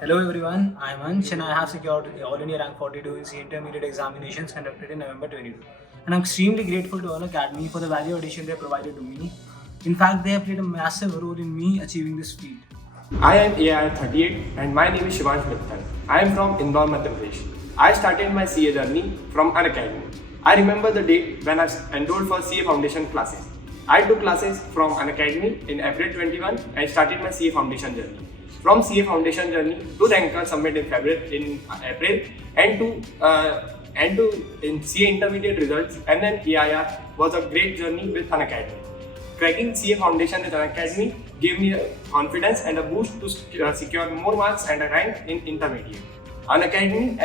Hello everyone, I am Ansh and I have secured the All India Rank 42 in CA Intermediate examinations conducted in November 22. And I'm extremely grateful to Unacademy for the value addition they provided to me. In fact, they have played a massive role in me achieving this feat. I am AIR38 and my name is Shivansh Mittal. I am from Indore, Madhya Pradesh. I started my CA journey from Unacademy. I remember the date when I enrolled for CA Foundation classes. I took classes from Unacademy in April 21 and started my CA Foundation journey. From CA Foundation journey to Ranker Summit in April and to in CA Intermediate results and then AIR was a great journey with Unacademy. Cracking CA Foundation with Unacademy gave me a confidence and a boost to secure more marks and a rank in Intermediate. Unacademy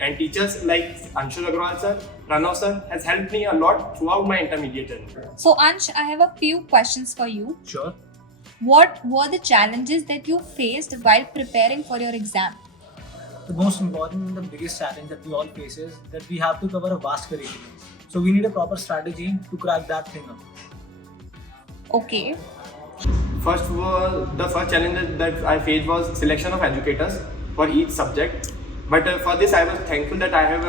and teachers like Anshu Agrawal sir, Pranav sir has helped me a lot throughout my Intermediate journey. So Ansh, I have a few questions for you. Sure. What were the challenges that you faced while preparing for your exam? The most important and the biggest challenge that we all face is that we have to cover a vast curriculum. So we need a proper strategy to crack that thing up. Okay. The first challenge that I faced was selection of educators for each subject. But for this, I was thankful that I have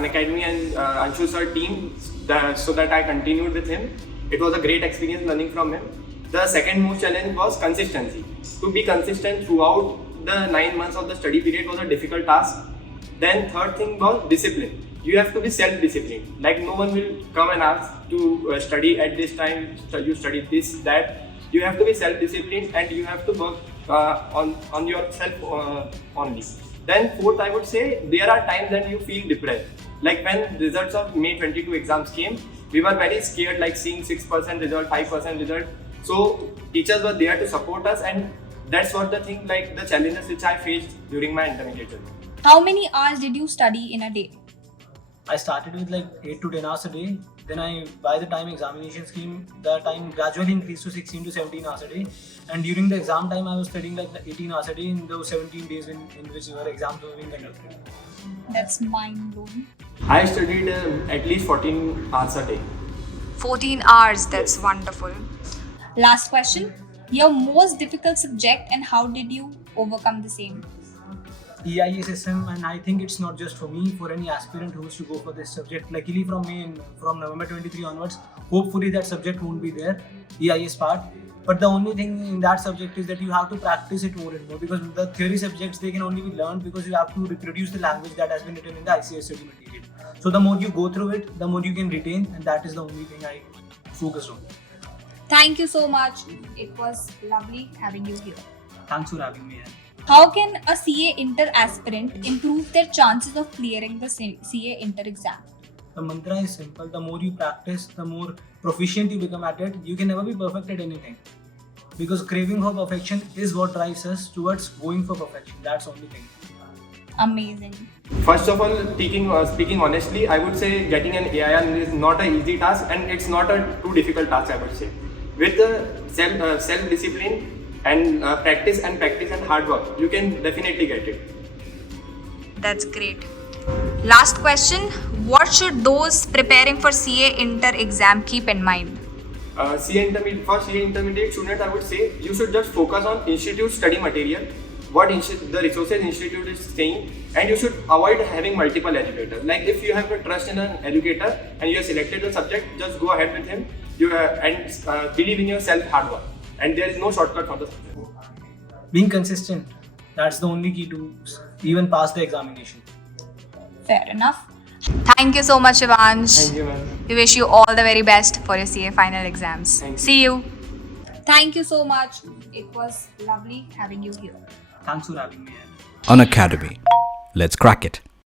Unacademy and Anshu sir team so that I continued with him. It was a great experience learning from him. The second most challenge was consistency. To be consistent throughout the 9 months of the study period was a difficult task. Then third thing was discipline. You have to be self-disciplined. Like no one will come and ask to study at this time, you study this, that. You have to be self-disciplined and you have to work on yourself only. Then fourth, I would say there are times when you feel depressed. Like when results of May 22 exams came, we were very scared, like seeing 6% result, 5% result. So teachers were there to support us, and that's what the thing, like the challenges which I faced during my intermediate journey. How many hours did you study in a day? I started with like 8 to 10 hours a day. Then by the time examinations came, the time gradually increased to 16 to 17 hours a day. And during the exam time, I was studying like 18 hours a day in those 17 days in which your exams were being conducted. That's mind-blowing. I studied at least 14 hours a day. 14 hours, that's wonderful. Last question. Your most difficult subject and how did you overcome the same? EIA system, and I think it's not just for me, for any aspirant who wants to go for this subject. Luckily from November 23 onwards, hopefully that subject won't be there, EIA's part. But the only thing in that subject is that you have to practice it more and more, because the theory subjects, they can only be learned because you have to reproduce the language that has been written in the ICS study material. So the more you go through it, the more you can retain, and that is the only thing I focused on. Thank you so much. It was lovely having you here. Thanks for having me here. How can a CA Inter aspirant improve their chances of clearing the CA Inter exam? The mantra is simple. The more you practice, the more proficient you become at it. You can never be perfect at anything, because craving for perfection is what drives us towards going for perfection. That's the only thing. Amazing. First of all, speaking honestly, I would say getting an AIR is not an easy task, and it's not a too difficult task, I would say. With self-discipline and practice and hard work, you can definitely get it. That's great. Last question, what should those preparing for CA Inter exam keep in mind? For CA Intermediate students, I would say you should just focus on institute study material, what the resources institute is saying, and you should avoid having multiple educators. Like if you have a trust in an educator and you have selected a subject, just go ahead with him and believe in yourself, hard work. And there is no shortcut for the subject. Being consistent, that's the only key to even pass the examination. Fair enough. Thank you so much, Shivansh. Thank you, ma'am. We wish you all the very best for your CA final exams. Thank you. See you. Thank you so much. It was lovely having you here. Thanks for having me here. Unacademy. Let's crack it.